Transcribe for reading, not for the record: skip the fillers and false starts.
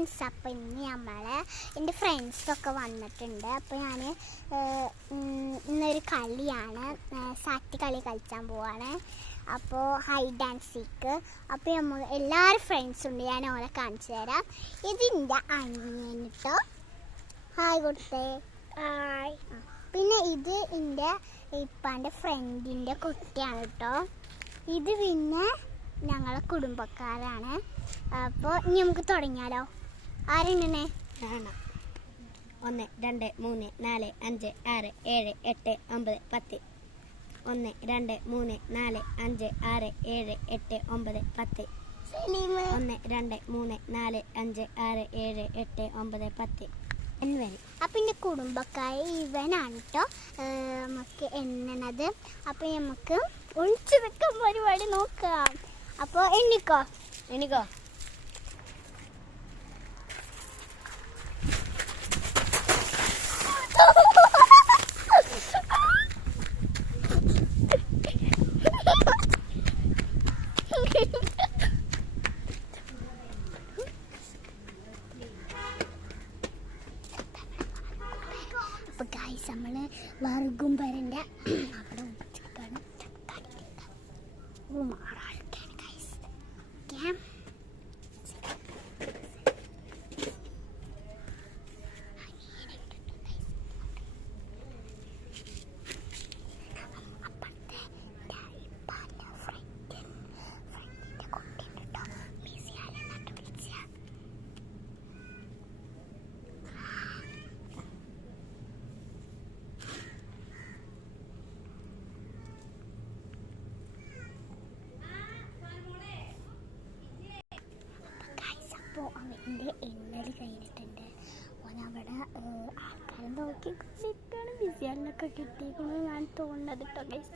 Friends, അപ്പോൾ ഇന്ന് എൻ്റെ ഫ്രണ്ട്സൊക്കെ വന്നിട്ടുണ്ട്. അപ്പോൾ ഞാൻ ഇന്നൊരു കളിയാണ്, സാറ്റ് കളി കളിക്കാൻ പോവാണ്. അപ്പോൾ ഹൈഡ് ആൻഡ് സീക്ക്. അപ്പോൾ നമ്മൾ എല്ലാവരും ഫ്രണ്ട്സുണ്ട്, ഞാൻ ഓരെ കാണിച്ചു തരാം. ഇതിൻ്റെ അനിയൻ കേട്ടോ, ഹായ് കൊടുത്തേ. ഹായ്. പിന്നെ ഇത് എൻ്റെ ഇപ്പാൻ്റെ ഫ്രണ്ടിൻ്റെ കുട്ടിയാണ് കേട്ടോ. ഇത് പിന്നെ ഞങ്ങളെ കുടുംബക്കാരാണ്. അപ്പോൾ ഇനി നമുക്ക് തുടങ്ങിയാലോ? ആരെണ്ണേ? 1 2 3 4 5 6 7 8 9 10. 1 2 3 4 5 6 7 8 9 10. 1 2 3 4 5 6 7 8 9 10. അപ്പം എൻ്റെ കുടുംബക്കാർ ഇവനാണ് കേട്ടോ നമുക്ക് എണ്ണണത്. അപ്പം നമുക്ക് ഒളിച്ചു വെക്കാൻ പരിപാടി നോക്കാം. അപ്പോൾ എണ്ണിക്കോ. അപ്പോൾ ഗൈസ്, നമ്മൾ വറുകുംബരൻ്റെ അവിടെ വെച്ചിട്ടാണ് മാറാൾക്കാണ് ഗൈസ്. ഓക്കെ, അവൻ്റെ എണ്ണൽ കഴിഞ്ഞിട്ടുണ്ട്. ഓനവിടെ ആൾക്കാരെ നോക്കിക്കൊണ്ടിരിക്കുകയാണ്. ബിസിയാലിനൊക്കെ കിട്ടിയിരിക്കുന്നത് ഞാൻ തോന്നുന്നത് കേട്ടോ ഗൈസ്.